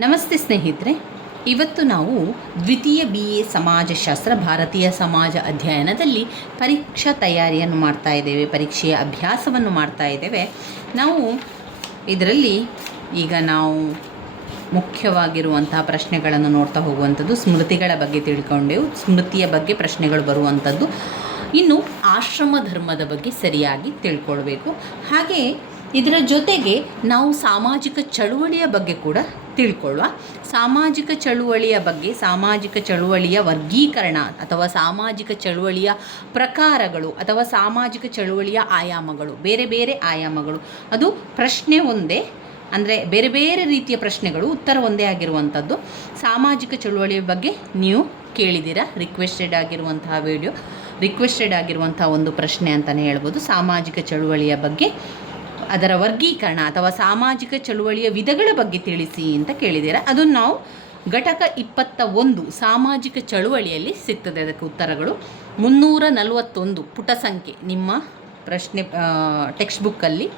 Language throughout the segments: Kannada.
ನಮಸ್ತೆ ಸ್ನೇಹಿತರೆ, ಇವತ್ತು ನಾವು ದ್ವಿತೀಯ BA ಸಮಾಜಶಾಸ್ತ್ರ ಭಾರತೀಯ ಸಮಾಜ ಅಧ್ಯಯನದಲ್ಲಿ ಪರೀಕ್ಷಾ ತಯಾರಿಯನ್ನು ಮಾಡ್ತಾ ಇದ್ದೇವೆ, ಪರೀಕ್ಷೆಯ ಅಭ್ಯಾಸವನ್ನು ಮಾಡ್ತಾ ಇದ್ದೇವೆ. ನಾವು ಇದರಲ್ಲಿ ಈಗ ನಾವು ಮುಖ್ಯವಾಗಿರುವಂತಹ ಪ್ರಶ್ನೆಗಳನ್ನು ನೋಡ್ತಾ ಹೋಗುವಂಥದ್ದು, ಸ್ಮೃತಿಗಳ ಬಗ್ಗೆ ತಿಳ್ಕೊಂಡೆವು. ಸ್ಮೃತಿಯ ಬಗ್ಗೆ ಪ್ರಶ್ನೆಗಳು ಬರುವಂಥದ್ದು. ಇನ್ನು ಆಶ್ರಮ ಧರ್ಮದ ಬಗ್ಗೆ ಸರಿಯಾಗಿ ತಿಳ್ಕೊಳ್ಬೇಕು. ಹಾಗೆ ಇದರ ಜೊತೆಗೆ ನಾವು ಸಾಮಾಜಿಕ ಚಳುವಳಿಯ ಬಗ್ಗೆ ಕೂಡ ತಿಳ್ಕೊಳ್ಳುವ. ಸಾಮಾಜಿಕ ಚಳುವಳಿಯ ಬಗ್ಗೆ, ಸಾಮಾಜಿಕ ಚಳುವಳಿಯ ವರ್ಗೀಕರಣ ಅಥವಾ ಸಾಮಾಜಿಕ ಚಳುವಳಿಯ ಪ್ರಕಾರಗಳು ಅಥವಾ ಸಾಮಾಜಿಕ ಚಳುವಳಿಯ ಆಯಾಮಗಳು, ಬೇರೆ ಬೇರೆ ಆಯಾಮಗಳು. ಅದು ಪ್ರಶ್ನೆ ಒಂದೇ, ಅಂದರೆ ಬೇರೆ ಬೇರೆ ರೀತಿಯ ಪ್ರಶ್ನೆಗಳು, ಉತ್ತರ ಒಂದೇ ಆಗಿರುವಂಥದ್ದು. ಸಾಮಾಜಿಕ ಚಳುವಳಿಯ ಬಗ್ಗೆ ನೀವು ಕೇಳಿದ್ದೀರಾ, ರಿಕ್ವೆಸ್ಟೆಡ್ ಆಗಿರುವಂತಹ ವಿಡಿಯೋ, ರಿಕ್ವೆಸ್ಟೆಡ್ ಆಗಿರುವಂತಹ ಒಂದು ಪ್ರಶ್ನೆ ಅಂತಲೇ ಹೇಳ್ಬೋದು. ಸಾಮಾಜಿಕ ಚಳುವಳಿಯ ಬಗ್ಗೆ, ಅದರ ವರ್ಗೀಕರಣ ಅಥವಾ ಸಾಮಾಜಿಕ ಚಳುವಳಿಯ ವಿಧಗಳ ಬಗ್ಗೆ ತಿಳಿಸಿ ಅಂತ ಕೇಳಿದ್ದೀರಾ. ಅದನ್ನು ನಾವು ಘಟಕ 21 ಸಾಮಾಜಿಕ ಚಳುವಳಿಯಲ್ಲಿ ಸಿಗ್ತದೆ. ಅದಕ್ಕೆ ಉತ್ತರಗಳು 341 ಪುಟ ಸಂಖ್ಯೆ, ನಿಮ್ಮ ಪ್ರಶ್ನೆ ಟೆಕ್ಸ್ಟ್ ಬುಕ್ಕಲ್ಲಿ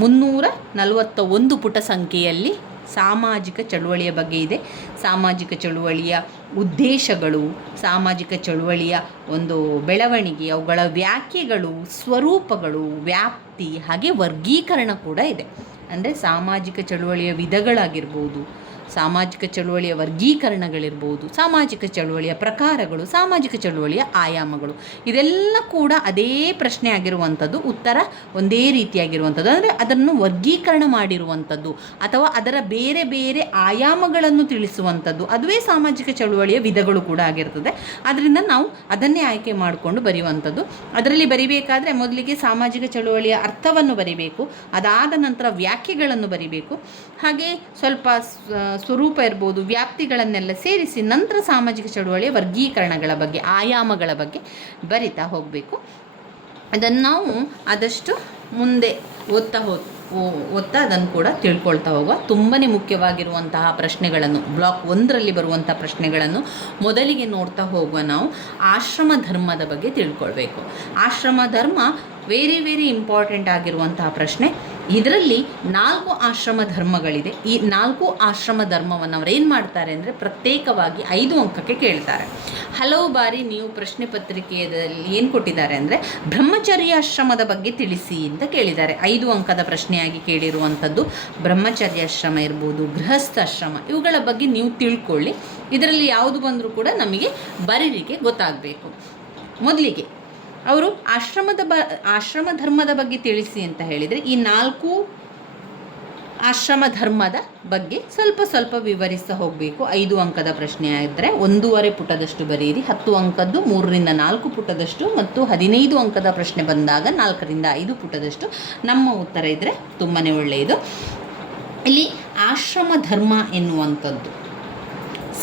341 ಪುಟ ಸಂಖ್ಯೆಯಲ್ಲಿ ಸಾಮಾಜಿಕ ಚಳುವಳಿಯ ಬಗ್ಗೆ ಇದೆ. ಸಾಮಾಜಿಕ ಚಳುವಳಿಯ ಉದ್ದೇಶಗಳು, ಸಾಮಾಜಿಕ ಚಳುವಳಿಯ ಒಂದು ಬೆಳವಣಿಗೆ, ಅವುಗಳ ವ್ಯಾಖ್ಯೆಗಳು, ಸ್ವರೂಪಗಳು, ವ್ಯಾಪ್ತಿ, ಹಾಗೆ ವರ್ಗೀಕರಣ ಕೂಡ ಇದೆ. ಅಂದರೆ ಸಾಮಾಜಿಕ ಚಳುವಳಿಯ ವಿಧಗಳಾಗಿರ್ಬೋದು, ಸಾಮಾಜಿಕ ಚಳುವಳಿಯ ವರ್ಗೀಕರಣಗಳಿರ್ಬೋದು, ಸಾಮಾಜಿಕ ಚಳುವಳಿಯ ಪ್ರಕಾರಗಳು, ಸಾಮಾಜಿಕ ಚಳುವಳಿಯ ಆಯಾಮಗಳು, ಇದೆಲ್ಲ ಕೂಡ ಅದೇ ಪ್ರಶ್ನೆ ಆಗಿರುವಂಥದ್ದು. ಉತ್ತರ ಒಂದೇ ರೀತಿಯಾಗಿರುವಂಥದ್ದು, ಅಂದರೆ ಅದನ್ನು ವರ್ಗೀಕರಣ ಮಾಡಿರುವಂಥದ್ದು ಅಥವಾ ಅದರ ಬೇರೆ ಬೇರೆ ಆಯಾಮಗಳನ್ನು ತಿಳಿಸುವಂಥದ್ದು, ಅದುವೇ ಸಾಮಾಜಿಕ ಚಳುವಳಿಯ ವಿಧಗಳು ಕೂಡ ಆಗಿರ್ತದೆ. ಆದ್ದರಿಂದ ನಾವು ಅದನ್ನೇ ಆಯ್ಕೆ ಮಾಡಿಕೊಂಡು ಬರೆಯುವಂಥದ್ದು. ಅದರಲ್ಲಿ ಬರಿಬೇಕಾದ್ರೆ ಮೊದಲಿಗೆ ಸಾಮಾಜಿಕ ಚಳುವಳಿಯ ಅರ್ಥವನ್ನು ಬರಿಬೇಕು, ಅದಾದ ನಂತರ ವ್ಯಾಖ್ಯೆಗಳನ್ನು ಬರಿಬೇಕು, ಹಾಗೆ ಸ್ವಲ್ಪ ಸ್ವರೂಪ ಇರ್ಬೋದು, ವ್ಯಾಪ್ತಿಗಳನ್ನೆಲ್ಲ ಸೇರಿಸಿ ನಂತರ ಸಾಮಾಜಿಕ ಚಳುವಳಿಯ ವರ್ಗೀಕರಣಗಳ ಬಗ್ಗೆ, ಆಯಾಮಗಳ ಬಗ್ಗೆ ಬರಿತಾ ಹೋಗಬೇಕು. ಅದನ್ನು ನಾವು ಆದಷ್ಟು ಮುಂದೆ ಓದ್ತಾ ಅದನ್ನು ಕೂಡ ತಿಳ್ಕೊಳ್ತಾ ಹೋಗುವ. ತುಂಬಾ ಮುಖ್ಯವಾಗಿರುವಂತಹ ಪ್ರಶ್ನೆಗಳನ್ನು, ಬ್ಲಾಕ್ 1ರಲ್ಲಿ ಬರುವಂಥ ಪ್ರಶ್ನೆಗಳನ್ನು ಮೊದಲಿಗೆ ನೋಡ್ತಾ ಹೋಗುವ. ನಾವು ಆಶ್ರಮ ಧರ್ಮದ ಬಗ್ಗೆ ತಿಳ್ಕೊಳ್ಬೇಕು. ಆಶ್ರಮ ಧರ್ಮ ವೆರಿ ಇಂಪಾರ್ಟೆಂಟ್ ಆಗಿರುವಂತಹ ಪ್ರಶ್ನೆ. ಇದರಲ್ಲಿ 4 ಆಶ್ರಮ ಧರ್ಮಗಳಿದೆ. ಈ 4 ಆಶ್ರಮ ಧರ್ಮವನ್ನು ಅವರು ಏನು ಮಾಡ್ತಾರೆ ಅಂದರೆ ಪ್ರತ್ಯೇಕವಾಗಿ 5 ಅಂಕಕ್ಕೆ ಕೇಳ್ತಾರೆ. ಹಲವು ಬಾರಿ ನೀವು ಪ್ರಶ್ನೆ ಪತ್ರಿಕೆಯಲ್ಲಿ ಏನು ಕೊಟ್ಟಿದ್ದಾರೆ ಅಂದರೆ ಬ್ರಹ್ಮಚರ್ಯಾಶ್ರಮದ ಬಗ್ಗೆ ತಿಳಿಸಿ ಅಂತ ಕೇಳಿದ್ದಾರೆ. 5 ಅಂಕದ ಪ್ರಶ್ನೆಯಾಗಿ ಕೇಳಿರುವಂಥದ್ದು ಬ್ರಹ್ಮಚರ್ಯಾಶ್ರಮ ಇರ್ಬೋದು, ಗೃಹಸ್ಥಾಶ್ರಮ, ಇವುಗಳ ಬಗ್ಗೆ ನೀವು ತಿಳ್ಕೊಳ್ಳಿ. ಇದರಲ್ಲಿ ಯಾವುದು ಬಂದರೂ ಕೂಡ ನಮಗೆ ಬರೀಲಿಕ್ಕೆ ಗೊತ್ತಾಗಬೇಕು. ಮೊದಲಿಗೆ ಅವರು ಆಶ್ರಮ ಧರ್ಮದ ಬಗ್ಗೆ ತಿಳಿಸಿ ಅಂತ ಹೇಳಿದರೆ ಈ 4 ಆಶ್ರಮ ಧರ್ಮದ ಬಗ್ಗೆ ಸ್ವಲ್ಪ ವಿವರಿಸ್ತಾ ಹೋಗಬೇಕು. 5 ಅಂಕದ ಪ್ರಶ್ನೆ ಆಗಿದ್ದರೆ 1.5 ಪುಟದಷ್ಟು ಬರೆಯಿರಿ. 10 ಅಂಕದ್ದು 3ರಿಂದ 4 ಪುಟದಷ್ಟು ಮತ್ತು 15 ಅಂಕದ ಪ್ರಶ್ನೆ ಬಂದಾಗ 4ರಿಂದ 5 ಪುಟದಷ್ಟು ನಮ್ಮ ಉತ್ತರ ಇದ್ದರೆ ತುಂಬಾ ಒಳ್ಳೆಯದು. ಇಲ್ಲಿ ಆಶ್ರಮ ಧರ್ಮ ಎನ್ನುವಂಥದ್ದು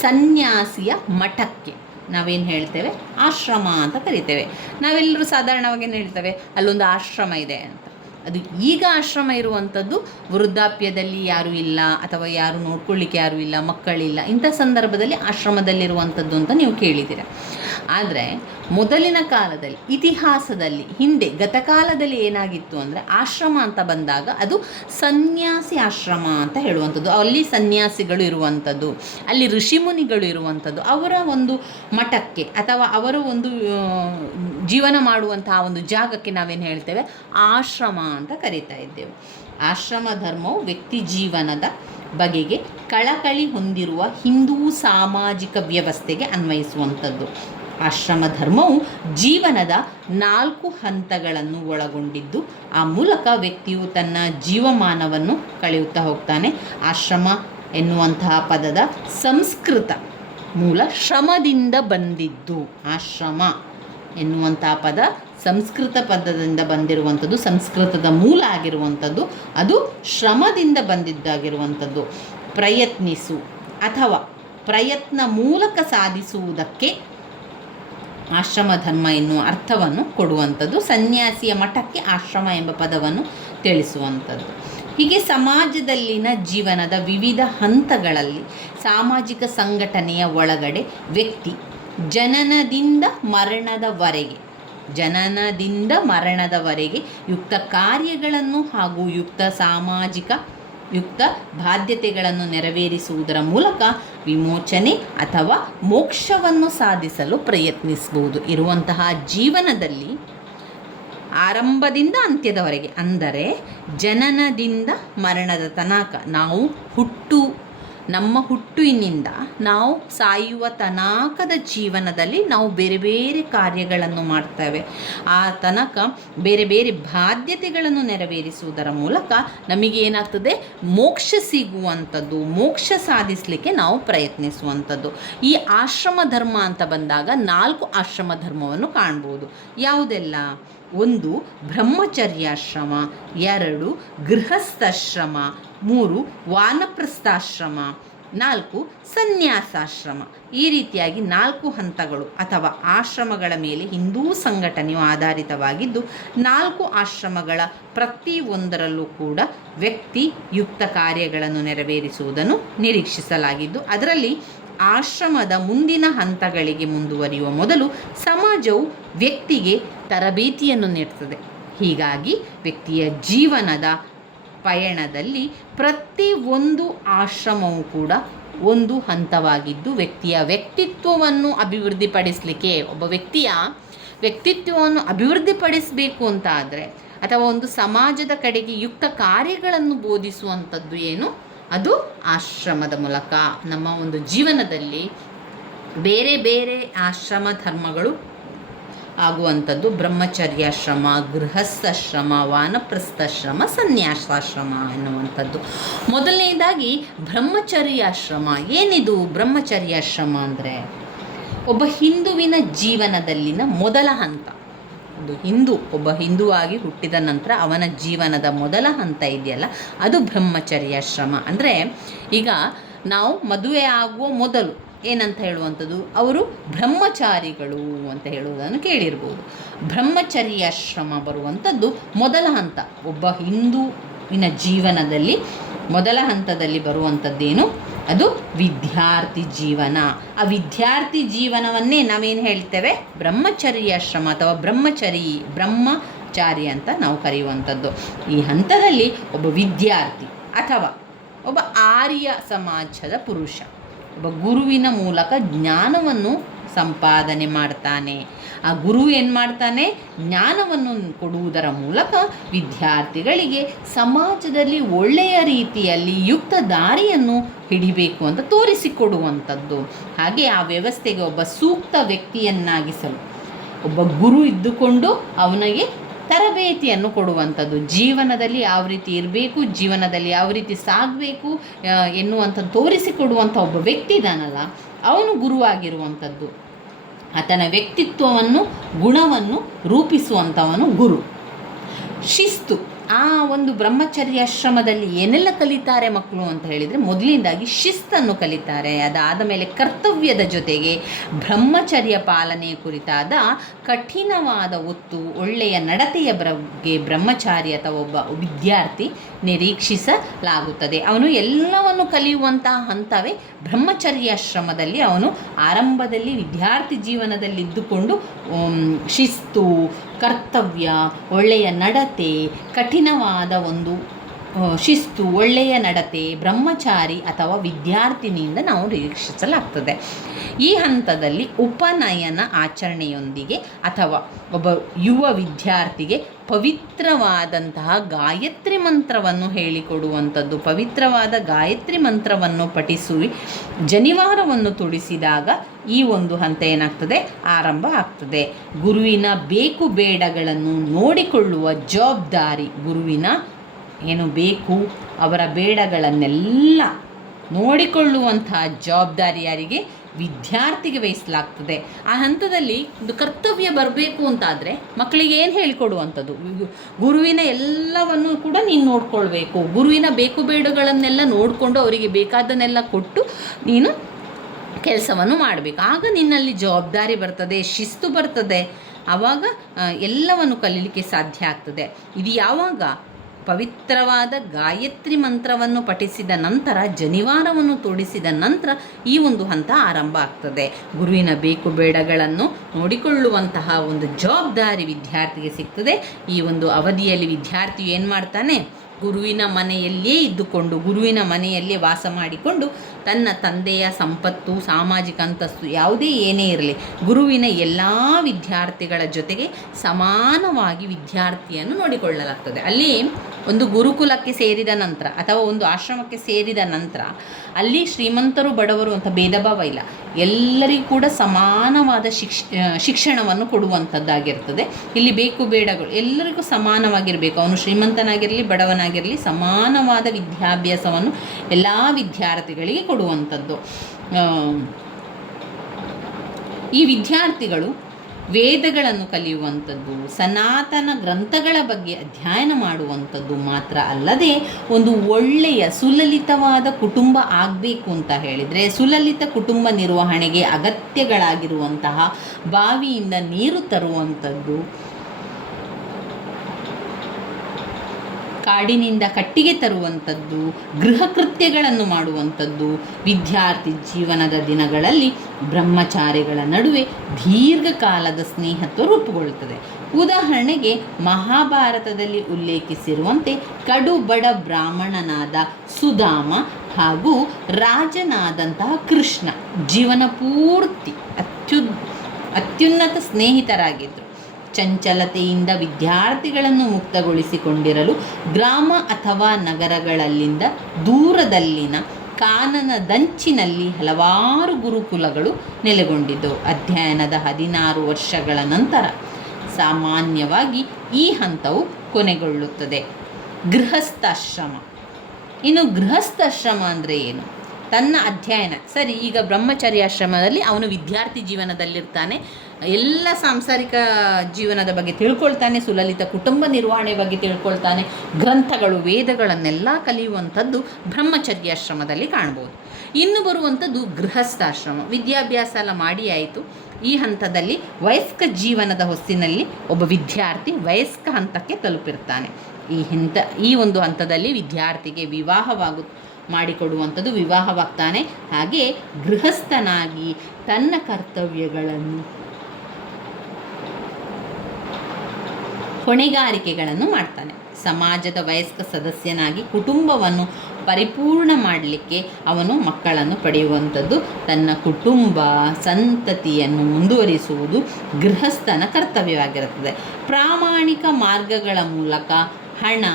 ಸನ್ಯಾಸಿಯ ಮಠಕ್ಕೆ ನಾವೇನು ಹೇಳ್ತೇವೆ, ಆಶ್ರಮ ಅಂತ ಕರಿತೇವೆ. ನಾವೆಲ್ಲರೂ ಸಾಧಾರಣವಾಗಿ ಏನು ಹೇಳ್ತೇವೆ, ಅಲ್ಲೊಂದು ಆಶ್ರಮ ಇದೆ ಅಂತ. ಅದು ಈಗ ಆಶ್ರಮ ಇರುವಂಥದ್ದು ವೃದ್ಧಾಪ್ಯದಲ್ಲಿ ಯಾರೂ ಇಲ್ಲ ಅಥವಾ ಯಾರು ನೋಡ್ಕೊಳ್ಳಿಕ್ಕೆ ಯಾರೂ ಇಲ್ಲ, ಮಕ್ಕಳಿಲ್ಲ, ಇಂಥ ಸಂದರ್ಭದಲ್ಲಿ ಆಶ್ರಮದಲ್ಲಿರುವಂಥದ್ದು ಅಂತ ನೀವು ಕೇಳಿದ್ದೀರ. ಆದರೆ ಮೊದಲಿನ ಕಾಲದಲ್ಲಿ, ಇತಿಹಾಸದಲ್ಲಿ, ಹಿಂದೆ ಗತಕಾಲದಲ್ಲಿ ಏನಾಗಿತ್ತು ಅಂದರೆ ಆಶ್ರಮ ಅಂತ ಬಂದಾಗ ಅದು ಸನ್ಯಾಸಿ ಆಶ್ರಮ ಅಂತ ಹೇಳುವಂಥದ್ದು. ಅಲ್ಲಿ ಸನ್ಯಾಸಿಗಳು ಇರುವಂಥದ್ದು, ಅಲ್ಲಿ ಋಷಿಮುನಿಗಳು ಇರುವಂಥದ್ದು, ಅವರ ಒಂದು ಮಠಕ್ಕೆ ಅಥವಾ ಅವರ ಒಂದು ಜೀವನ ಮಾಡುವಂತಹ ಒಂದು ಜಾಗಕ್ಕೆ ನಾವೇನು ಹೇಳ್ತೇವೆ, ಆಶ್ರಮ ಅಂತ ಕರೀತಾ ಇದ್ದೇವೆ. ಆಶ್ರಮ ಧರ್ಮವು ವ್ಯಕ್ತಿ ಜೀವನದ ಬಗೆಗೆ ಕಳಕಳಿ ಹೊಂದಿರುವ ಹಿಂದೂ ಸಾಮಾಜಿಕ ವ್ಯವಸ್ಥೆಗೆ ಅನ್ವಯಿಸುವಂಥದ್ದು. ಆಶ್ರಮ ಧರ್ಮವು ಜೀವನದ 4 ಹಂತಗಳನ್ನು ಒಳಗೊಂಡಿದ್ದು ಆ ಮೂಲಕ ವ್ಯಕ್ತಿಯು ತನ್ನ ಜೀವಮಾನವನ್ನು ಕಳೆಯುತ್ತಾ ಹೋಗ್ತಾನೆ. ಆಶ್ರಮ ಎನ್ನುವಂತಹ ಪದದ ಸಂಸ್ಕೃತ ಮೂಲ ಶ್ರಮದಿಂದ ಬಂದಿದ್ದು. ಆಶ್ರಮ ಎನ್ನುವಂತಹ ಪದ ಸಂಸ್ಕೃತ ಪದದಿಂದ ಬಂದಿರುವಂಥದ್ದು, ಸಂಸ್ಕೃತದ ಮೂಲ ಆಗಿರುವಂಥದ್ದು, ಅದು ಶ್ರಮದಿಂದ ಬಂದಿದ್ದಾಗಿರುವಂಥದ್ದು. ಪ್ರಯತ್ನಿಸು ಅಥವಾ ಪ್ರಯತ್ನ ಮೂಲಕ ಸಾಧಿಸುವುದಕ್ಕೆ ಆಶ್ರಮ ಧರ್ಮ ಎನ್ನುವ ಅರ್ಥವನ್ನು ಕೊಡುವಂಥದ್ದು. ಸನ್ಯಾಸಿಯ ಮಠಕ್ಕೆ ಆಶ್ರಮ ಎಂಬ ಪದವನ್ನು ತಿಳಿಸುವಂಥದ್ದು. ಹೀಗೆ ಸಮಾಜದಲ್ಲಿನ ಜೀವನದ ವಿವಿಧ ಹಂತಗಳಲ್ಲಿ ಸಾಮಾಜಿಕ ಸಂಘಟನೆಯ ಒಳಗಡೆ ವ್ಯಕ್ತಿ ಜನನದಿಂದ ಮರಣದವರೆಗೆ ಯುಕ್ತ ಕಾರ್ಯಗಳನ್ನು ಹಾಗೂ ಯುಕ್ತ ಸಾಮಾಜಿಕ ಯುಕ್ತ ಬಾಧ್ಯತೆಗಳನ್ನು ನೆರವೇರಿಸುವುದರ ಮೂಲಕ ವಿಮೋಚನೆ ಅಥವಾ ಮೋಕ್ಷವನ್ನು ಸಾಧಿಸಲು ಪ್ರಯತ್ನಿಸಬಹುದು. ಇರುವಂತಹ ಜೀವನದಲ್ಲಿ ಆರಂಭದಿಂದ ಅಂತ್ಯದವರೆಗೆ, ಅಂದರೆ ಜನನದಿಂದ ಮರಣದ ತನಕ ನಾವು ನಮ್ಮ ಹುಟ್ಟಿನಿಂದ ನಾವು ಸಾಯುವ ತನಕದ ಜೀವನದಲ್ಲಿ ನಾವು ಬೇರೆ ಬೇರೆ ಕಾರ್ಯಗಳನ್ನು ಮಾಡ್ತೇವೆ. ಆ ತನಕ ಬೇರೆ ಬೇರೆ ಬಾಧ್ಯತೆಗಳನ್ನು ನೆರವೇರಿಸುವುದರ ಮೂಲಕ ನಮಗೇನಾಗ್ತದೆ, ಮೋಕ್ಷ ಸಿಗುವಂಥದ್ದು, ಮೋಕ್ಷ ಸಾಧಿಸಲಿಕ್ಕೆ ನಾವು ಪ್ರಯತ್ನಿಸುವಂಥದ್ದು. ಈ ಆಶ್ರಮ ಧರ್ಮ ಅಂತ ಬಂದಾಗ 4 ಆಶ್ರಮ ಧರ್ಮವನ್ನು ಕಾಣ್ಬೋದು. ಯಾವುದೆಲ್ಲ? 1 ಬ್ರಹ್ಮಚರ್ಯಾಶ್ರಮ, 2 ಗೃಹಸ್ಥಾಶ್ರಮ, 3 ವಾನಪ್ರಸ್ಥಾಶ್ರಮ, 4 ಸನ್ಯಾಸಾಶ್ರಮ. ಈ ರೀತಿಯಾಗಿ 4 ಹಂತಗಳು ಅಥವಾ ಆಶ್ರಮಗಳ ಮೇಲೆ ಹಿಂದೂ ಸಂಘಟನೆಯು ಆಧಾರಿತವಾಗಿದ್ದು 4 ಆಶ್ರಮಗಳ ಪ್ರತಿಯೊಂದರಲ್ಲೂ ಕೂಡ ವ್ಯಕ್ತಿ ಯುಕ್ತ ಕಾರ್ಯಗಳನ್ನು ನೆರವೇರಿಸುವುದನ್ನು ನಿರೀಕ್ಷಿಸಲಾಗಿದ್ದು, ಅದರಲ್ಲಿ ಆಶ್ರಮದ ಮುಂದಿನ ಹಂತಗಳಿಗೆ ಮುಂದುವರಿಯುವ ಮೊದಲು ಸಮಾಜವು ವ್ಯಕ್ತಿಗೆ ತರಬೇತಿಯನ್ನು ನೀಡುತ್ತದೆ. ಹೀಗಾಗಿ ವ್ಯಕ್ತಿಯ ಜೀವನದ ಪಯಣದಲ್ಲಿ ಪ್ರತಿಯೊಂದು ಆಶ್ರಮವೂ ಕೂಡ ಒಂದು ಹಂತವಾಗಿದ್ದು, ವ್ಯಕ್ತಿಯ ವ್ಯಕ್ತಿತ್ವವನ್ನು ಅಭಿವೃದ್ಧಿಪಡಿಸಲಿಕ್ಕೆ, ಒಬ್ಬ ವ್ಯಕ್ತಿಯ ವ್ಯಕ್ತಿತ್ವವನ್ನು ಅಭಿವೃದ್ಧಿಪಡಿಸಬೇಕು ಅಂತ ಆದರೆ, ಅಥವಾ ಒಂದು ಸಮಾಜದ ಕಡೆಗೆ ಯುಕ್ತ ಕಾರ್ಯಗಳನ್ನು ಬೋಧಿಸುವಂಥದ್ದು ಏನು? ಅದು ಆಶ್ರಮದ ಮೂಲಕ. ನಮ್ಮ ಒಂದು ಜೀವನದಲ್ಲಿ ಬೇರೆ ಬೇರೆ ಆಶ್ರಮ ಧರ್ಮಗಳು ಆಗುವಂಥದ್ದು ಬ್ರಹ್ಮಚರ್ಯಾಶ್ರಮ, ಗೃಹಸ್ಥಾಶ್ರಮ, ವಾನಪ್ರಸ್ಥಾಶ್ರಮ, ಸನ್ಯಾಸಾಶ್ರಮ ಎನ್ನುವಂಥದ್ದು. ಮೊದಲನೇದಾಗಿ ಬ್ರಹ್ಮಚರ್ಯಾಶ್ರಮ. ಏನಿದು ಬ್ರಹ್ಮಚರ್ಯಾಶ್ರಮ ಅಂದರೆ? ಒಬ್ಬ ಹಿಂದುವಿನ ಜೀವನದಲ್ಲಿನ ಮೊದಲ ಹಂತ. ಒಬ್ಬ ಹಿಂದುವಾಗಿ ಹುಟ್ಟಿದ ನಂತರ ಅವನ ಜೀವನದ ಮೊದಲ ಹಂತ ಇದೆಯಲ್ಲ, ಅದು ಬ್ರಹ್ಮಚರ್ಯಾಶ್ರಮ. ಅಂದರೆ ಈಗ ನಾವು ಮದುವೆ ಆಗುವ ಮೊದಲು ಏನಂತ ಹೇಳುವಂಥದ್ದು, ಅವರು ಬ್ರಹ್ಮಚಾರಿಗಳು ಅಂತ ಹೇಳುವುದನ್ನು ಕೇಳಿರ್ಬೋದು. ಬ್ರಹ್ಮಚರ್ಯಾಶ್ರಮ ಬರುವಂಥದ್ದು ಮೊದಲ ಹಂತ. ಒಬ್ಬ ಹಿಂದುವಿನ ಜೀವನದಲ್ಲಿ ಮೊದಲ ಹಂತದಲ್ಲಿ ಬರುವಂಥದ್ದೇನು? ಅದು ವಿದ್ಯಾರ್ಥಿ ಜೀವನ. ಆ ವಿದ್ಯಾರ್ಥಿ ಜೀವನವನ್ನೇ ನಾವೇನು ಹೇಳ್ತೇವೆ? ಬ್ರಹ್ಮಚರ್ಯಾಶ್ರಮ ಅಥವಾ ಬ್ರಹ್ಮಚಾರಿ ಅಂತ ನಾವು ಕರೆಯುವಂಥದ್ದು. ಈ ಹಂತದಲ್ಲಿ ಒಬ್ಬ ವಿದ್ಯಾರ್ಥಿ ಅಥವಾ ಒಬ್ಬ ಆರ್ಯ ಸಮಾಜದ ಪುರುಷ ಒಬ್ಬ ಗುರುವಿನ ಮೂಲಕ ಜ್ಞಾನವನ್ನು ಸಂಪಾದನೆ ಮಾಡ್ತಾನೆ. ಆ ಗುರು ಏನು ಮಾಡ್ತಾನೆ? ಜ್ಞಾನವನ್ನು ಕೊಡುವುದರ ಮೂಲಕ ವಿದ್ಯಾರ್ಥಿಗಳಿಗೆ ಸಮಾಜದಲ್ಲಿ ಒಳ್ಳೆಯ ರೀತಿಯಲ್ಲಿ ಯುಕ್ತ ದಾರಿಯನ್ನು ಹಿಡಿಬೇಕು ಅಂತ ತೋರಿಸಿಕೊಡುವಂಥದ್ದು. ಹಾಗೆ ಆ ವ್ಯವಸ್ಥೆಗೆ ಒಬ್ಬ ಸೂಕ್ತ ವ್ಯಕ್ತಿಯನ್ನಾಗಿಸಲು ಒಬ್ಬ ಗುರು ಇದ್ದುಕೊಂಡು ಅವನಿಗೆ ತರಬೇತಿಯನ್ನು ಕೊಡುವಂಥದ್ದು. ಜೀವನದಲ್ಲಿ ಯಾವ ರೀತಿ ಇರಬೇಕು, ಜೀವನದಲ್ಲಿ ಯಾವ ರೀತಿ ಸಾಗಬೇಕು ಎನ್ನುವಂಥದ್ದು ತೋರಿಸಿಕೊಡುವಂಥ ಒಬ್ಬ ವ್ಯಕ್ತಿ ಇದ್ದಾನಲ್ಲ, ಅವನು ಗುರುವಾಗಿರುವಂಥದ್ದು. ಆತನ ವ್ಯಕ್ತಿತ್ವವನ್ನು, ಗುಣವನ್ನು ರೂಪಿಸುವಂಥವನು ಗುರು. ಶಿಸ್ತು. ಆ ಒಂದು ಬ್ರಹ್ಮಚರ್ಯಾಶ್ರಮದಲ್ಲಿ ಏನೆಲ್ಲ ಕಲಿತಾರೆ ಮಕ್ಕಳು ಅಂತ ಹೇಳಿದರೆ, ಮೊದಲಿಂದಾಗಿ ಶಿಸ್ತನ್ನು ಕಲಿತಾರೆ. ಅದಾದ ಮೇಲೆ ಕರ್ತವ್ಯದ ಜೊತೆಗೆ ಬ್ರಹ್ಮಚರ್ಯ ಪಾಲನೆಯ ಕುರಿತಾದ ಕಠಿಣವಾದ ಒತ್ತು, ಒಳ್ಳೆಯ ನಡತೆಯ ಬಗ್ಗೆ ಬ್ರಹ್ಮಚಾರಿ ಅಥವಾ ಒಬ್ಬ ವಿದ್ಯಾರ್ಥಿ ನಿರೀಕ್ಷಿಸಲಾಗುತ್ತದೆ. ಅವನು ಎಲ್ಲವನ್ನು ಕಲಿಯುವಂತಹ ಹಂತವೇ ಬ್ರಹ್ಮಚರ್ಯಾಶ್ರಮದಲ್ಲಿ. ಅವನು ಆರಂಭದಲ್ಲಿ ವಿದ್ಯಾರ್ಥಿ ಜೀವನದಲ್ಲಿ ಇದ್ದುಕೊಂಡು ಶಿಸ್ತು, ಕರ್ತವ್ಯ, ಒಳ್ಳೆಯ ನಡತೆ, ಕಠಿಣವಾದ ಒಂದು ಶಿಸ್ತು, ಒಳ್ಳೆಯ ನಡತೆ ಬ್ರಹ್ಮಚಾರಿ ಅಥವಾ ವಿದ್ಯಾರ್ಥಿನಿಯಿಂದ ನಾವು ನಿರೀಕ್ಷಿಸಲಾಗ್ತದೆ. ಈ ಹಂತದಲ್ಲಿ ಉಪನಯನ ಆಚರಣೆಯೊಂದಿಗೆ ಅಥವಾ ಒಬ್ಬ ಯುವ ವಿದ್ಯಾರ್ಥಿಗೆ ಪವಿತ್ರವಾದಂತಹ ಗಾಯತ್ರಿ ಮಂತ್ರವನ್ನು ಹೇಳಿಕೊಡುವಂಥದ್ದು. ಪವಿತ್ರವಾದ ಗಾಯತ್ರಿ ಮಂತ್ರವನ್ನು ಪಠಿಸಿ ಜನಿವಾರವನ್ನು ತೊಡಿಸಿದಾಗ ಈ ಒಂದು ಹಂತ ಏನಾಗ್ತದೆ? ಆರಂಭ ಆಗ್ತದೆ. ಗುರುವಿನ ಬೇಕು ಬೇಡಗಳನ್ನು ನೋಡಿಕೊಳ್ಳುವ ಜವಾಬ್ದಾರಿ, ಗುರುವಿನ ಏನು ಬೇಕು ಅವರ ಬೇಡಗಳನ್ನೆಲ್ಲ ನೋಡಿಕೊಳ್ಳುವಂತಹ ಜವಾಬ್ದಾರಿ ಯಾರಿಗೆ? ವಿದ್ಯಾರ್ಥಿಗೆ ವಹಿಸಲಾಗ್ತದೆ. ಆ ಹಂತದಲ್ಲಿ ಒಂದು ಕರ್ತವ್ಯ ಬರಬೇಕು ಅಂತಾದರೆ ಮಕ್ಕಳಿಗೆ ಏನು ಹೇಳಿಕೊಡುವಂಥದ್ದು? ಗುರುವಿನ ಎಲ್ಲವನ್ನು ಕೂಡ ನೀನು ನೋಡ್ಕೊಳ್ಬೇಕು. ಗುರುವಿನ ಬೇಕು ಬೇಡಗಳನ್ನೆಲ್ಲ ನೋಡಿಕೊಂಡು ಅವರಿಗೆ ಬೇಕಾದನ್ನೆಲ್ಲ ಕೊಟ್ಟು ನೀನು ಕೆಲಸವನ್ನು ಮಾಡಬೇಕು. ಆಗ ನಿನ್ನಲ್ಲಿ ಜವಾಬ್ದಾರಿ ಬರ್ತದೆ, ಶಿಸ್ತು ಬರ್ತದೆ. ಆವಾಗ ಎಲ್ಲವನ್ನು ಕಲೀಲಿಕ್ಕೆ ಸಾಧ್ಯ ಆಗ್ತದೆ. ಇದು ಯಾವಾಗ? ಪವಿತ್ರವಾದ ಗಾಯತ್ರಿ ಮಂತ್ರವನ್ನು ಪಠಿಸಿದ ನಂತರ, ಜನಿವಾರವನ್ನು ತೊಡಿಸಿದ ನಂತರ ಈ ಒಂದು ಹಂತ ಆರಂಭ ಆಗ್ತದೆ. ಗುರುವಿನ ಬೇಕು ಬೇಡಗಳನ್ನು ನೋಡಿಕೊಳ್ಳುವಂತಹ ಒಂದು ಜವಾಬ್ದಾರಿ ವಿದ್ಯಾರ್ಥಿಗೆ ಸಿಗ್ತದೆ. ಈ ಒಂದು ಅವಧಿಯಲ್ಲಿ ವಿದ್ಯಾರ್ಥಿಯು ಏನು ಮಾಡ್ತಾನೆ? ಗುರುವಿನ ಮನೆಯಲ್ಲೇ ಇದ್ದುಕೊಂಡು ಗುರುವಿನ ಮನೆಯಲ್ಲೇ ವಾಸ ಮಾಡಿಕೊಂಡು ತನ್ನ ತಂದೆಯ ಸಂಪತ್ತು, ಸಾಮಾಜಿಕ ಅಂತಸ್ತು ಯಾವುದೇ ಏನೇ ಇರಲಿ, ಗುರುವಿನ ಎಲ್ಲ ವಿದ್ಯಾರ್ಥಿಗಳ ಜೊತೆಗೆ ಸಮಾನವಾಗಿ ವಿದ್ಯಾರ್ಥಿಯನ್ನು ನೋಡಿಕೊಳ್ಳಲಾಗ್ತದೆ. ಅಲ್ಲಿ ಒಂದು ಗುರುಕುಲಕ್ಕೆ ಸೇರಿದ ನಂತರ ಅಥವಾ ಒಂದು ಆಶ್ರಮಕ್ಕೆ ಸೇರಿದ ನಂತರ ಅಲ್ಲಿ ಶ್ರೀಮಂತರು ಬಡವರು ಅಂತ ಭೇದ ಭಾವ ಇಲ್ಲ, ಎಲ್ಲರಿಗೂ ಕೂಡ ಸಮಾನವಾದ ಶಿಕ್ಷಣವನ್ನು ಕೊಡುವಂಥದ್ದಾಗಿರ್ತದೆ. ಇಲ್ಲಿ ಬೇಕು ಬೇಡಗಳು ಎಲ್ಲರಿಗೂ ಸಮಾನವಾಗಿರಬೇಕು, ಅವನು ಶ್ರೀಮಂತನಾಗಿರಲಿ ಬಡವನಾಗಿರಲಿ ಸಮಾನವಾದ ವಿದ್ಯಾಭ್ಯಾಸವನ್ನು ಎಲ್ಲ ವಿದ್ಯಾರ್ಥಿಗಳಿಗೆ ಕೊಡುವಂಥದ್ದು. ಈ ವಿದ್ಯಾರ್ಥಿಗಳು ವೇದಗಳನ್ನು ಕಲಿಯುವಂಥದ್ದು, ಸನಾತನ ಗ್ರಂಥಗಳ ಬಗ್ಗೆ ಅಧ್ಯಯನ ಮಾಡುವಂಥದ್ದು ಮಾತ್ರ ಅಲ್ಲದೆ ಒಂದು ಒಳ್ಳೆಯ ಸುಲಲಿತವಾದ ಕುಟುಂಬ ಆಗಬೇಕು ಅಂತ ಹೇಳಿದರೆ ಸುಲಲಿತ ಕುಟುಂಬ ನಿರ್ವಹಣೆಗೆ ಅಗತ್ಯಗಳಾಗಿರುವಂತಹ ಬಾವಿಯಿಂದ ನೀರು ತರುವಂಥದ್ದು, ಕಾಡಿನಿಂದ ಕಟ್ಟಿಗೆ ತರುವಂಥದ್ದು, ಗೃಹ ಕೃತ್ಯಗಳನ್ನು ಮಾಡುವಂಥದ್ದು ವಿದ್ಯಾರ್ಥಿ ಜೀವನದ ದಿನಗಳಲ್ಲಿ ಬ್ರಹ್ಮಚಾರಿಗಳ ನಡುವೆ ದೀರ್ಘಕಾಲದ ಸ್ನೇಹತ್ವ ರೂಪುಗೊಳ್ಳುತ್ತದೆ. ಉದಾಹರಣೆಗೆ ಮಹಾಭಾರತದಲ್ಲಿ ಉಲ್ಲೇಖಿಸಿರುವಂತೆ ಕಡು ಬಡ ಬ್ರಾಹ್ಮಣನಾದ ಸುಧಾಮ ಹಾಗೂ ರಾಜನಾದಂತಹ ಕೃಷ್ಣ ಜೀವನ ಪೂರ್ತಿ ಅತ್ಯುನ್ನತ ಸ್ನೇಹಿತರಾಗಿದ್ದರು. ಚಂಚಲತೆಯಿಂದ ವಿದ್ಯಾರ್ಥಿಗಳನ್ನು ಮುಕ್ತಗೊಳಿಸಿಕೊಂಡಿರಲು ಗ್ರಾಮ ಅಥವಾ ನಗರಗಳಲ್ಲಿಂದ ದೂರದಲ್ಲಿನ ಕಾನನದಂಚಿನಲ್ಲಿ ಹಲವಾರು ಗುರುಕುಲಗಳು ನೆಲೆಗೊಂಡಿದ್ದವು. ಅಧ್ಯಯನದ 16 ವರ್ಷಗಳ ನಂತರ ಸಾಮಾನ್ಯವಾಗಿ ಈ ಹಂತವು ಕೊನೆಗೊಳ್ಳುತ್ತದೆ. ಗೃಹಸ್ಥಾಶ್ರಮ. ಇನ್ನು ಗೃಹಸ್ಥಾಶ್ರಮ ಅಂದರೆ ಏನು? ತನ್ನ ಅಧ್ಯಯನ ಸರಿ, ಈಗ ಬ್ರಹ್ಮಚರ್ಯಾಶ್ರಮದಲ್ಲಿ ಅವನು ವಿದ್ಯಾರ್ಥಿ ಜೀವನದಲ್ಲಿರ್ತಾನೆ, ಎಲ್ಲ ಸಾಂಸಾರಿಕ ಜೀವನದ ಬಗ್ಗೆ ತಿಳ್ಕೊಳ್ತಾನೆ, ಸುಲಲಿತ ಕುಟುಂಬ ನಿರ್ವಹಣೆ ಬಗ್ಗೆ ತಿಳ್ಕೊಳ್ತಾನೆ, ಗ್ರಂಥಗಳು ವೇದಗಳನ್ನೆಲ್ಲ ಕಲಿಯುವಂಥದ್ದು ಬ್ರಹ್ಮಚರ್ಯಾಶ್ರಮದಲ್ಲಿ ಕಾಣ್ಬೋದು. ಇನ್ನು ಬರುವಂಥದ್ದು ಗೃಹಸ್ಥಾಶ್ರಮ. ವಿದ್ಯಾಭ್ಯಾಸ ಎಲ್ಲ ಮಾಡಿ ಆಯಿತು. ಈ ಹಂತದಲ್ಲಿ ವಯಸ್ಕ ಜೀವನದ ಹೊಸ್ತಿನಲ್ಲಿ ಒಬ್ಬ ವಿದ್ಯಾರ್ಥಿ ವಯಸ್ಕ ಹಂತಕ್ಕೆ ತಲುಪಿರ್ತಾನೆ. ಈ ಒಂದು ಹಂತದಲ್ಲಿ ವಿದ್ಯಾರ್ಥಿಗೆ ಮಾಡಿಕೊಡುವಂಥದ್ದು ವಿವಾಹವಾಗ್ತಾನೆ. ಹಾಗೆ ಗೃಹಸ್ಥನಾಗಿ ತನ್ನ ಕರ್ತವ್ಯಗಳನ್ನು ಹೊಣೆಗಾರಿಕೆಗಳನ್ನು ಮಾಡ್ತಾನೆ. ಸಮಾಜದ ವಯಸ್ಕ ಸದಸ್ಯನಾಗಿ ಕುಟುಂಬವನ್ನು ಪರಿಪೂರ್ಣ ಮಾಡಲಿಕ್ಕೆ ಅವನು ಮಕ್ಕಳನ್ನು ಪಡೆಯುವಂಥದ್ದು. ತನ್ನ ಕುಟುಂಬ ಸಂತತಿಯನ್ನು ಮುಂದುವರಿಸುವುದು ಗೃಹಸ್ಥನ ಕರ್ತವ್ಯವಾಗಿರುತ್ತದೆ. ಪ್ರಾಮಾಣಿಕ ಮಾರ್ಗಗಳ ಮೂಲಕ ಹಣ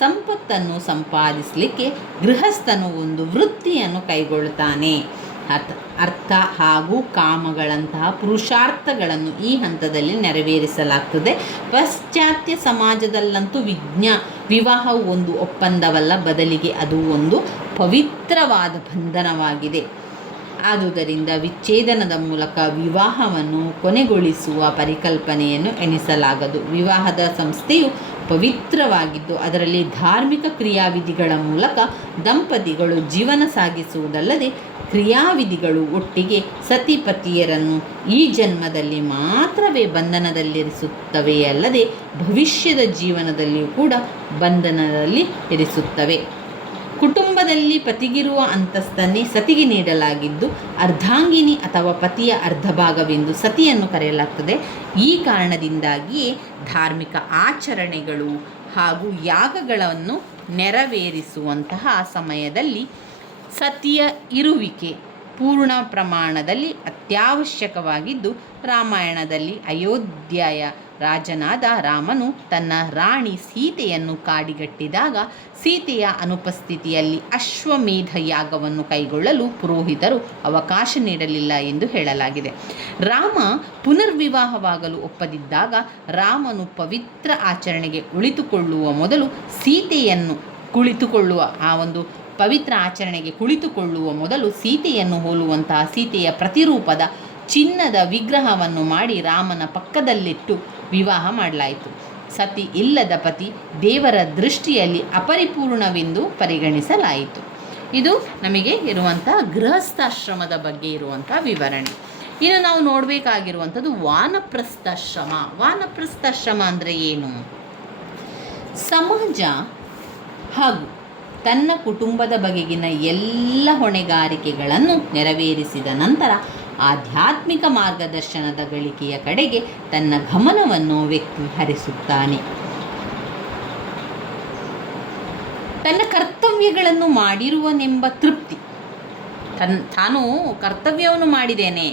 ಸಂಪತ್ತನ್ನು ಸಂಪಾದಿಸಲಿಕ್ಕೆ ಗೃಹಸ್ಥನು ಒಂದು ವೃತ್ತಿಯನ್ನು ಕೈಗೊಳ್ಳುತ್ತಾನೆ. ಅರ್ಥ ಹಾಗೂ ಕಾಮಗಳಂತಹ ಪುರುಷಾರ್ಥಗಳನ್ನು ಈ ಹಂತದಲ್ಲಿ ನೆರವೇರಿಸಲಾಗ್ತದೆ. ಪಾಶ್ಚಾತ್ಯ ಸಮಾಜದಲ್ಲಂತೂ ವಿವಾಹವು ಒಂದು ಒಪ್ಪಂದವಲ್ಲ, ಬದಲಿಗೆ ಅದು ಒಂದು ಪವಿತ್ರವಾದ ಬಂಧನವಾಗಿದೆ. ಆದುದರಿಂದ ವಿಚ್ಛೇದನದ ಮೂಲಕ ವಿವಾಹವನ್ನು ಕೊನೆಗೊಳಿಸುವ ಪರಿಕಲ್ಪನೆಯನ್ನು ಎಣಿಸಲಾಗದು. ವಿವಾಹದ ಸಂಸ್ಥೆಯು ಪವಿತ್ರವಾಗಿದ್ದು ಅದರಲ್ಲಿ ಧಾರ್ಮಿಕ ಕ್ರಿಯಾವಿಧಿಗಳ ಮೂಲಕ ದಂಪತಿಗಳು ಜೀವನ ಸಾಗಿಸುವುದಲ್ಲದೆ ಕ್ರಿಯಾವಿಧಿಗಳು ಒಟ್ಟಿಗೆ ಸತಿಪತಿಯರನ್ನು ಈ ಜನ್ಮದಲ್ಲಿ ಮಾತ್ರವೇ ಬಂಧನದಲ್ಲಿರಿಸುತ್ತವೆಯೇ ಅಲ್ಲದೆ ಭವಿಷ್ಯದ ಜೀವನದಲ್ಲಿಯೂ ಕೂಡ ಬಂಧನದಲ್ಲಿ ಇರಿಸುತ್ತವೆ. ಕುಟುಂಬದಲ್ಲಿ ಪತಿಗಿರುವ ಅಂತಸ್ತನ್ನೇ ಸತಿಗೆ ನೀಡಲಾಗಿದ್ದು ಅರ್ಧಾಂಗಿನಿ ಅಥವಾ ಪತಿಯ ಅರ್ಧ ಭಾಗವೆಂದು ಸತಿಯನ್ನು ಕರೆಯಲಾಗ್ತದೆ. ಈ ಕಾರಣದಿಂದಾಗಿಯೇ ಧಾರ್ಮಿಕ ಆಚರಣೆಗಳು ಹಾಗೂ ಯಾಗಗಳನ್ನು ನೆರವೇರಿಸುವಂತಹ ಸಮಯದಲ್ಲಿ ಸತಿಯ ಇರುವಿಕೆ ಪೂರ್ಣ ಪ್ರಮಾಣದಲ್ಲಿ ಅತ್ಯವಶ್ಯಕವಾಗಿದ್ದು, ರಾಮಾಯಣದಲ್ಲಿ ಅಯೋಧ್ಯೆಯ ರಾಜನಾದ ರಾಮನು ತನ್ನ ರಾಣಿ ಸೀತೆಯನ್ನು ಕಾಡಿಗಟ್ಟಿದಾಗ ಸೀತೆಯ ಅನುಪಸ್ಥಿತಿಯಲ್ಲಿ ಅಶ್ವಮೇಧ ಯಾಗವನ್ನು ಕೈಗೊಳ್ಳಲು ಪುರೋಹಿತರು ಅವಕಾಶ ನೀಡಲಿಲ್ಲ ಎಂದು ಹೇಳಲಾಗಿದೆ. ರಾಮ ಪುನರ್ವಿವಾಹವಾಗಲು ಒಪ್ಪದಿದ್ದಾಗ ರಾಮನು ಪವಿತ್ರ ಆಚರಣೆಗೆ ಕುಳಿತುಕೊಳ್ಳುವ ಮೊದಲು ಸೀತೆಯನ್ನು ಹೋಲುವಂತಹ ಸೀತೆಯ ಪ್ರತಿರೂಪದ ಚಿನ್ನದ ವಿಗ್ರಹವನ್ನು ಮಾಡಿ ರಾಮನ ಪಕ್ಕದಲ್ಲಿಟ್ಟು ವಿವಾಹ ಮಾಡಲಾಯಿತು. ಸತಿ ಇಲ್ಲದ ಪತಿ ದೇವರ ದೃಷ್ಟಿಯಲ್ಲಿ ಅಪರಿಪೂರ್ಣವೆಂದು ಪರಿಗಣಿಸಲಾಯಿತು. ಇದು ನಮಗೆ ಇರುವಂಥ ಗೃಹಸ್ಥಾಶ್ರಮದ ಬಗ್ಗೆ ಇರುವಂಥ ವಿವರಣೆ. ಇನ್ನು ನಾವು ನೋಡಬೇಕಾಗಿರುವಂಥದ್ದು ವಾನಪ್ರಸ್ಥಾಶ್ರಮ. ವಾನಪ್ರಸ್ಥಾಶ್ರಮ ಅಂದರೆ ಏನು? ಸಮಾಜ ಹಾಗೂ ತನ್ನ ಕುಟುಂಬದ ಬಗೆಗಿನ ಎಲ್ಲ ಹೊಣೆಗಾರಿಕೆಗಳನ್ನು ನೆರವೇರಿಸಿದ ನಂತರ ಆಧ್ಯಾತ್ಮಿಕ ಮಾರ್ಗದರ್ಶನದ ಗಳಿಕೆಯ ಕಡೆಗೆ ತನ್ನ ಗಮನವನ್ನು ವ್ಯಕ್ತಿ ಹರಿಸುತ್ತಾನೆ. ತನ್ನ ಕರ್ತವ್ಯಗಳನ್ನು ಮಾಡಿರುವನೆಂಬ ತೃಪ್ತಿ. ತಾನು ಕರ್ತವ್ಯವನ್ನು ಮಾಡಿದ್ದೇನೆ,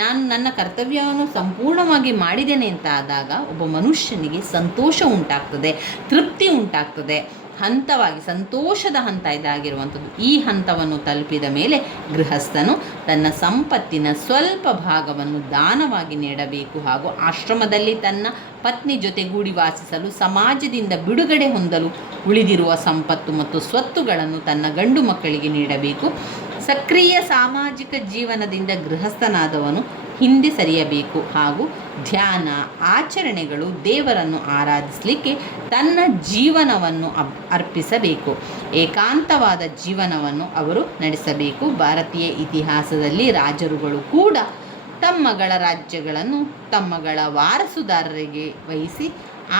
ನಾನು ನನ್ನ ಕರ್ತವ್ಯವನ್ನು ಸಂಪೂರ್ಣವಾಗಿ ಮಾಡಿದ್ದೇನೆ ಅಂತ ಆದಾಗ ಒಬ್ಬ ಮನುಷ್ಯನಿಗೆ ಸಂತೋಷ ಉಂಟಾಗ್ತದೆ, ತೃಪ್ತಿ ಉಂಟಾಗ್ತದೆ. ಹಂತವಾಗಿ ಸಂತೋಷದ ಹಂತ ಇದಾಗಿರುವಂಥದ್ದು. ಈ ಹಂತವನ್ನು ತಲುಪಿದ ಮೇಲೆ ಗೃಹಸ್ಥನು ತನ್ನ ಸಂಪತ್ತಿನ ಸ್ವಲ್ಪ ಭಾಗವನ್ನು ದಾನವಾಗಿ ನೀಡಬೇಕು ಹಾಗೂ ಆಶ್ರಮದಲ್ಲಿ ತನ್ನ ಪತ್ನಿ ಜೊತೆಗೂಡಿ ವಾಸಿಸಲು ಸಮಾಜದಿಂದ ಬಿಡುಗಡೆ ಹೊಂದಲು ಉಳಿದಿರುವ ಸಂಪತ್ತು ಮತ್ತು ಸ್ವತ್ತುಗಳನ್ನು ತನ್ನ ಗಂಡು ಮಕ್ಕಳಿಗೆ ನೀಡಬೇಕು. ಸಕ್ರಿಯ ಸಾಮಾಜಿಕ ಜೀವನದಿಂದ ಗೃಹಸ್ಥನಾದವನು ಹಿಂದೆ ಸರಿಯಬೇಕು ಹಾಗೂ ಧ್ಯಾನ ಆಚರಣೆಗಳು ದೇವರನ್ನು ಆರಾಧಿಸಲಿಕ್ಕೆ ತನ್ನ ಜೀವನವನ್ನು ಅರ್ಪಿಸಬೇಕು. ಏಕಾಂತವಾದ ಜೀವನವನ್ನು ಅವರು ನಡೆಸಬೇಕು. ಭಾರತೀಯ ಇತಿಹಾಸದಲ್ಲಿ ರಾಜರುಗಳು ಕೂಡ ತಮ್ಮಗಳ ರಾಜ್ಯಗಳನ್ನು ತಮ್ಮಗಳ ವಾರಸುದಾರರಿಗೆ ವಹಿಸಿ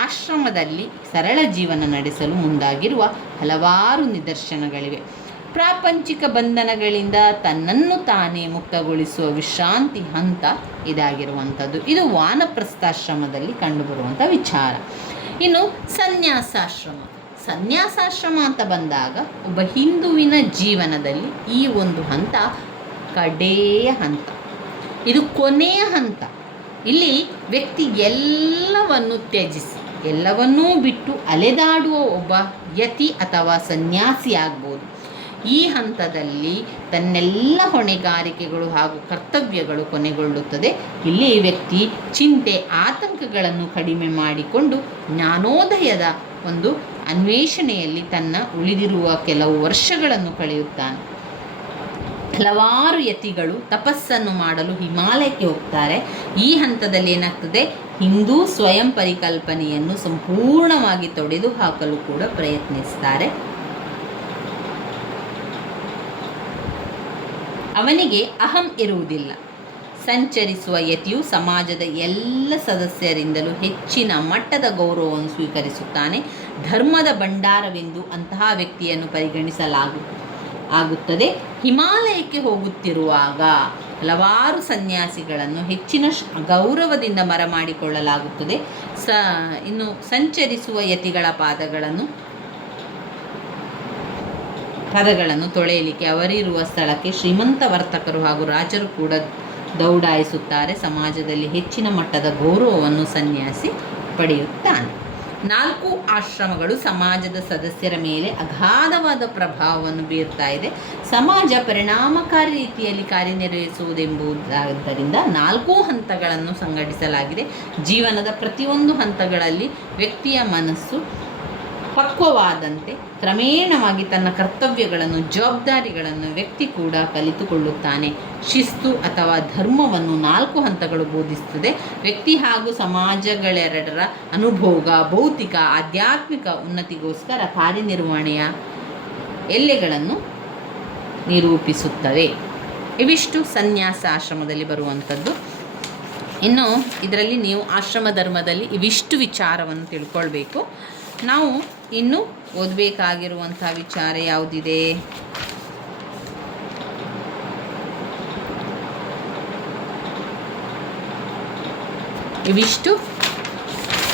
ಆಶ್ರಮದಲ್ಲಿ ಸರಳ ಜೀವನ ನಡೆಸಲು ಮುಂದಾಗಿರುವ ಹಲವಾರು ನಿದರ್ಶನಗಳಿವೆ. ಪ್ರಾಪಂಚಿಕ ಬಂಧನಗಳಿಂದ ತನ್ನನ್ನು ತಾನೇ ಮುಕ್ತಗೊಳಿಸುವ ವಿಶ್ರಾಂತಿ ಹಂತ ಇದಾಗಿರುವಂಥದ್ದು. ಇದು ವಾನಪ್ರಸ್ಥಾಶ್ರಮದಲ್ಲಿ ಕಂಡುಬರುವಂಥ ವಿಚಾರ. ಇನ್ನು ಸನ್ಯಾಸಾಶ್ರಮ ಅಂತ ಬಂದಾಗ ಒಬ್ಬ ಹಿಂದುವಿನ ಜೀವನದಲ್ಲಿ ಈ ಒಂದು ಹಂತ ಕಡೆಯ ಹಂತ, ಇದು ಕೊನೆಯ ಹಂತ. ಇಲ್ಲಿ ವ್ಯಕ್ತಿ ಎಲ್ಲವನ್ನು ತ್ಯಜಿಸಿ ಎಲ್ಲವನ್ನೂ ಬಿಟ್ಟು ಅಲೆದಾಡುವ ಒಬ್ಬ ಯತಿ ಅಥವಾ ಸನ್ಯಾಸಿ ಆಗ್ಬೋದು. ಈ ಹಂತದಲ್ಲಿ ತನ್ನೆಲ್ಲ ಹೊಣೆಗಾರಿಕೆಗಳು ಹಾಗೂ ಕರ್ತವ್ಯಗಳು ಕೊನೆಗೊಳ್ಳುತ್ತದೆ. ಇಲ್ಲಿ ವ್ಯಕ್ತಿ ಚಿಂತೆ ಆತಂಕಗಳನ್ನು ಕಡಿಮೆ ಮಾಡಿಕೊಂಡು ಜ್ಞಾನೋದಯದ ಒಂದು ಅನ್ವೇಷಣೆಯಲ್ಲಿ ತನ್ನ ಉಳಿದಿರುವ ಕೆಲವು ವರ್ಷಗಳನ್ನು ಕಳೆಯುತ್ತಾನೆ. ಹಲವಾರು ಯತಿಗಳು ತಪಸ್ಸನ್ನು ಮಾಡಲು ಹಿಮಾಲಯಕ್ಕೆ ಹೋಗ್ತಾರೆ. ಈ ಹಂತದಲ್ಲಿ ಏನಾಗ್ತದೆ, ಹಿಂದೂ ಸ್ವಯಂ ಪರಿಕಲ್ಪನೆಯನ್ನು ಸಂಪೂರ್ಣವಾಗಿ ತೊಡೆದು ಹಾಕಲು ಕೂಡ ಪ್ರಯತ್ನಿಸ್ತಾರೆ. ಅವನಿಗೆ ಅಹಂ ಇರುವುದಿಲ್ಲ. ಸಂಚರಿಸುವ ಯತಿಯು ಸಮಾಜದ ಎಲ್ಲ ಸದಸ್ಯರಿಂದಲೂ ಹೆಚ್ಚಿನ ಮಟ್ಟದ ಗೌರವವನ್ನು ಸ್ವೀಕರಿಸುತ್ತಾನೆ. ಧರ್ಮದ ಭಂಡಾರವೆಂದು ಅಂತಹ ವ್ಯಕ್ತಿಯನ್ನು ಪರಿಗಣಿಸಲಾಗುತ್ತದೆ. ಹಿಮಾಲಯಕ್ಕೆ ಹೋಗುತ್ತಿರುವಾಗ ಹಲವಾರು ಸನ್ಯಾಸಿಗಳನ್ನು ಹೆಚ್ಚಿನ ಗೌರವದಿಂದ ಬರಮಾಡಿಕೊಳ್ಳಲಾಗುತ್ತದೆ. ಇನ್ನು ಸಂಚರಿಸುವ ಯತಿಗಳ ಪದಗಳನ್ನು ತೊಳೆಯಲಿಕ್ಕೆ ಅವರಿರುವ ಸ್ಥಳಕ್ಕೆ ಶ್ರೀಮಂತ ವರ್ತಕರು ಹಾಗೂ ರಾಜರು ಕೂಡ ದೌಡಾಯಿಸುತ್ತಾರೆ. ಸಮಾಜದಲ್ಲಿ ಹೆಚ್ಚಿನ ಮಟ್ಟದ ಗೌರವವನ್ನು ಸನ್ಯಾಸಿ ಪಡೆಯುತ್ತಾನೆ. 4 ಆಶ್ರಮಗಳು ಸಮಾಜದ ಸದಸ್ಯರ ಮೇಲೆ ಅಗಾಧವಾದ ಪ್ರಭಾವವನ್ನು ಬೀರ್ತಾ ಇದೆ. ಸಮಾಜ ಪರಿಣಾಮಕಾರಿ ರೀತಿಯಲ್ಲಿ ಕಾರ್ಯನಿರ್ವಹಿಸುವುದೆಂಬುದರಿಂದ 4 ಹಂತಗಳನ್ನು ಸಂಘಟಿಸಲಾಗಿದೆ. ಜೀವನದ ಪ್ರತಿಯೊಂದು ಹಂತಗಳಲ್ಲಿ ವ್ಯಕ್ತಿಯ ಮನಸ್ಸು ಪಕ್ವವಾದಂತೆ ಕ್ರಮೇಣವಾಗಿ ತನ್ನ ಕರ್ತವ್ಯಗಳನ್ನು ಜವಾಬ್ದಾರಿಗಳನ್ನು ವ್ಯಕ್ತಿ ಕೂಡ ಕಲಿತುಕೊಳ್ಳುತ್ತಾನೆ. ಶಿಸ್ತು ಅಥವಾ ಧರ್ಮವನ್ನು 4 ಹಂತಗಳು ಬೋಧಿಸುತ್ತದೆ. ವ್ಯಕ್ತಿ ಹಾಗೂ ಸಮಾಜಗಳೆರಡರ ಅನುಭೋಗ ಭೌತಿಕ ಆಧ್ಯಾತ್ಮಿಕ ಉನ್ನತಿಗೋಸ್ಕರ ಕಾರ್ಯನಿರ್ವಹಣೆಯ ಎಲ್ಲೆಗಳನ್ನು ನಿರೂಪಿಸುತ್ತವೆ. ಇವಿಷ್ಟು ಸನ್ಯಾಸ ಆಶ್ರಮದಲ್ಲಿ ಬರುವಂಥದ್ದು. ಇನ್ನು ಇದರಲ್ಲಿ ನೀವು ಆಶ್ರಮ ಧರ್ಮದಲ್ಲಿ ಇವಿಷ್ಟು ವಿಚಾರವನ್ನು ತಿಳ್ಕೊಳ್ಬೇಕು. ನಾವು ಇನ್ನು ಓದಬೇಕಾಗಿರುವಂಥ ವಿಚಾರ ಯಾವುದಿದೆ? ಇವಿಷ್ಟು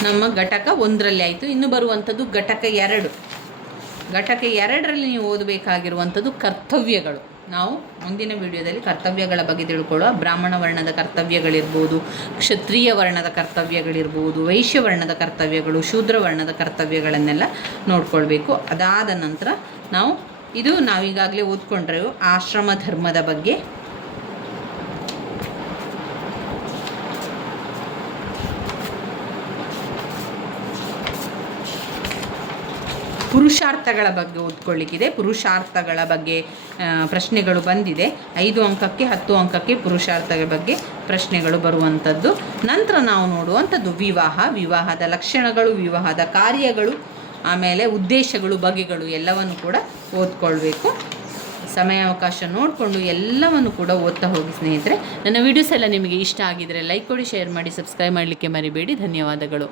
ನಮ್ಮ ಘಟಕ 1ರಲ್ಲಿ ಆಯಿತು. ಇನ್ನು ಬರುವಂಥದ್ದು ಘಟಕ 2. ಘಟಕ 2ರಲ್ಲಿ ನೀವು ಓದಬೇಕಾಗಿರುವಂಥದ್ದು ಕರ್ತವ್ಯಗಳು. ನಾವು ಮುಂದಿನ ವಿಡಿಯೋದಲ್ಲಿ ಕರ್ತವ್ಯಗಳ ಬಗ್ಗೆ ತಿಳ್ಕೊಳ್ಳುವ. ಬ್ರಾಹ್ಮಣ ವರ್ಣದ ಕರ್ತವ್ಯಗಳಿರ್ಬೋದು, ಕ್ಷತ್ರಿಯ ವರ್ಣದ ಕರ್ತವ್ಯಗಳಿರ್ಬೋದು, ವೈಶ್ಯ ವರ್ಣದ ಕರ್ತವ್ಯಗಳು, ಶೂದ್ರ ವರ್ಣದ ಕರ್ತವ್ಯಗಳನ್ನೆಲ್ಲ ನೋಡ್ಕೊಳ್ಬೇಕು. ಅದಾದ ನಂತರ ನಾವೀಗಾಗಲೇ ಓದ್ಕೊಂಡ್ರೆ ಆಶ್ರಮ ಧರ್ಮದ ಬಗ್ಗೆ, ಪುರುಷಾರ್ಥಗಳ ಬಗ್ಗೆ ಓದ್ಕೊಳ್ಳಿಕ್ಕಿದೆ. ಪುರುಷಾರ್ಥಗಳ ಬಗ್ಗೆ ಪ್ರಶ್ನೆಗಳು ಬಂದಿದೆ. 5 ಅಂಕಕ್ಕೆ 10 ಅಂಕಕ್ಕೆ ಪುರುಷಾರ್ಥಗಳ ಬಗ್ಗೆ ಪ್ರಶ್ನೆಗಳು ಬರುವಂಥದ್ದು. ನಂತರ ನಾವು ನೋಡುವಂಥದ್ದು ವಿವಾಹದ ಲಕ್ಷಣಗಳು, ವಿವಾಹದ ಕಾರ್ಯಗಳು, ಆಮೇಲೆ ಉದ್ದೇಶಗಳು, ಬಗೆಗಳು ಎಲ್ಲವನ್ನು ಕೂಡ ಓದ್ಕೊಳ್ಬೇಕು. ಸಮಯಾವಕಾಶ ನೋಡಿಕೊಂಡು ಎಲ್ಲವನ್ನು ಕೂಡ ಓದ್ತಾ ಹೋಗಿ ಸ್ನೇಹಿತರೆ. ನನ್ನ ವಿಡಿಯೋಸ್ ಎಲ್ಲ ನಿಮಗೆ ಇಷ್ಟ ಆಗಿದರೆ ಲೈಕ್ ಕೊಡಿ, ಶೇರ್ ಮಾಡಿ, ಸಬ್ಸ್ಕ್ರೈಬ್ ಮಾಡಲಿಕ್ಕೆ ಮರಿಬೇಡಿ. ಧನ್ಯವಾದಗಳು.